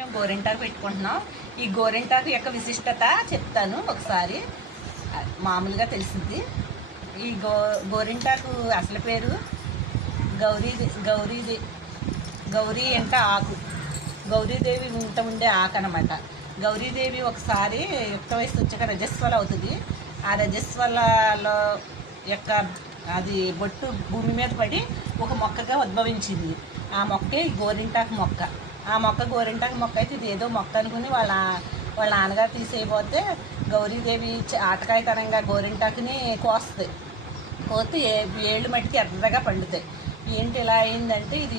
మేము గోరింటాకు పెట్టుకుంటున్నాం. ఈ గోరింటాకు యొక్క విశిష్టత చెప్తాను ఒకసారి. మామూలుగా తెలిసింది. ఈ గోరింటాకు అసలు పేరు గౌరీ అంటే ఆకు. గౌరీదేవి ఉండే ఆకు అనమాట. గౌరీదేవి ఒకసారి యుక్త వయసు వచ్చాక రజస్వల అవుతుంది. ఆ రజస్వలలో యొక్క అది బొట్టు భూమి మీద పడి ఒక మొక్కగా ఉద్భవించింది. ఆ మొక్కే గోరింటాకు మొక్క. ఆ మొక్క గోరింటాకు మొక్క అయితే ఇది ఏదో మొక్క అనుకుని వాళ్ళ నాన్నగారు తీసేయబోతే గౌరీదేవి ఆటకాయతనంగా గోరింటాకుని కోస్తే ఏళ్ళు మట్టికి ఎర్రగా పండుతాయి. ఏంటి ఇలా అయిందంటే ఇది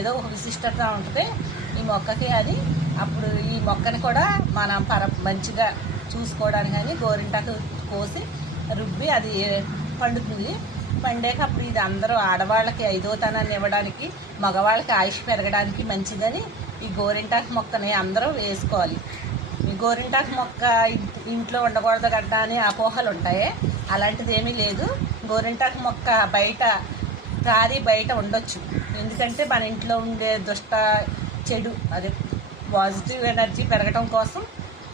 ఏదో ఒక విశిష్టత ఉంటుంది ఈ మొక్కకి అని. అప్పుడు ఈ మొక్కని కూడా మనం మంచిగా చూసుకోవడానికి కానీ గోరింటాకు కోసి రుబ్బి అది పండుతుంది. పండాక అప్పుడు ఇది అందరూ ఆడవాళ్ళకి ఐదోతనాన్ని ఇవ్వడానికి, మగవాళ్ళకి ఆయుష్ పెరగడానికి మంచిదని ఈ గోరింటాకు మొక్కని అందరూ వేసుకోవాలి. ఈ గోరింటాకు మొక్క ఇంట్లో ఉండకూడదు కదా అని అపోహలు ఉంటాయి. అలాంటిది ఏమీ లేదు. గోరింటాకు మొక్క బయట ఉండొచ్చు. ఎందుకంటే మన ఇంట్లో ఉండే చెడు పాజిటివ్ ఎనర్జీ పెరగడం కోసం,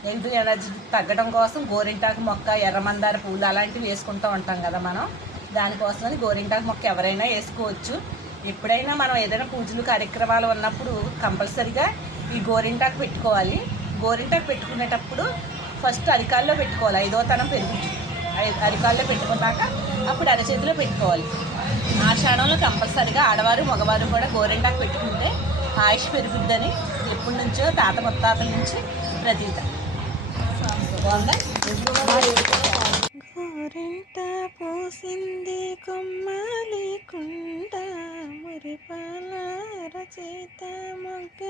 నెగిటివ్ ఎనర్జీ తగ్గడం కోసం గోరింటాకు మొక్క, ఎర్రమందార పూలు అలాంటివి వేసుకుంటూ ఉంటాం కదా మనం. దానికోసమని గోరింటాకు మొక్క ఎవరైనా వేసుకోవచ్చు. ఎప్పుడైనా మనం ఏదైనా పూజలు కార్యక్రమాలు ఉన్నప్పుడు కంపల్సరిగా ఈ గోరింటాకు పెట్టుకోవాలి. గోరింటాకు పెట్టుకునేటప్పుడు ఫస్ట్ అరికాల్లో పెట్టుకోవాలి. ఐదోతనం పెరుగుతుంది. అరికాల్లో పెట్టుకున్నాక అప్పుడు అరచేతిలో పెట్టుకోవాలి. ఆ క్షణంలో కంపల్సరిగా ఆడవారు మగవారు కూడా గోరింటాకు పెట్టుకుంటే ఆయుష్ పెరుగుద్దని ఎప్పటి నుంచో తాత ముత్తాతల నుంచి ప్రతీత. బాగుందా? గోరింట పోసింది కొమ్మాలి కుండ మురిపాల రచయిత మొగ్గ